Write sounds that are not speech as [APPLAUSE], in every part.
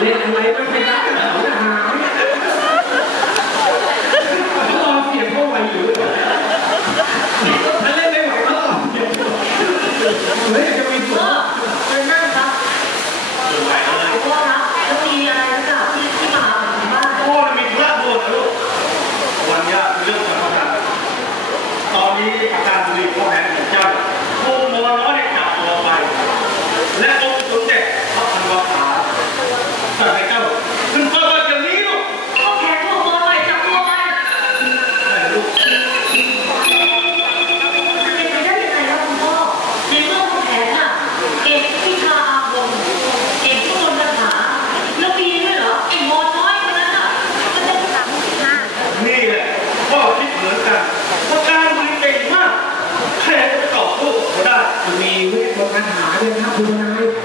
เล่นอะไรไม่เป็นนักหนาวหนาวรอเสียงเข้ไปอยู่ถ้าเล่ไม่ไหวก็รอเสียงเฮ้มีผลเป็นแม่ครับเป็พ่อครับแล้วมีอะไรหรือเปล่าที่มาถึงพ่อมีธุระด่วนนะลูกวันนี้เรื่องสำคัญตอนนี้การดีพ่อแมีเวทมนต์คาถาเลยครับคุณนาย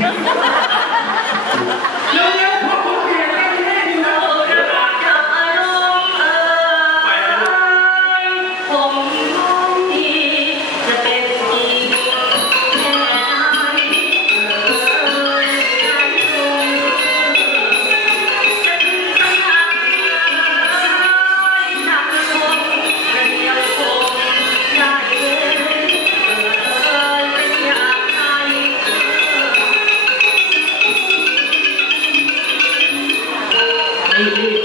Yeah. [LAUGHS] Amen.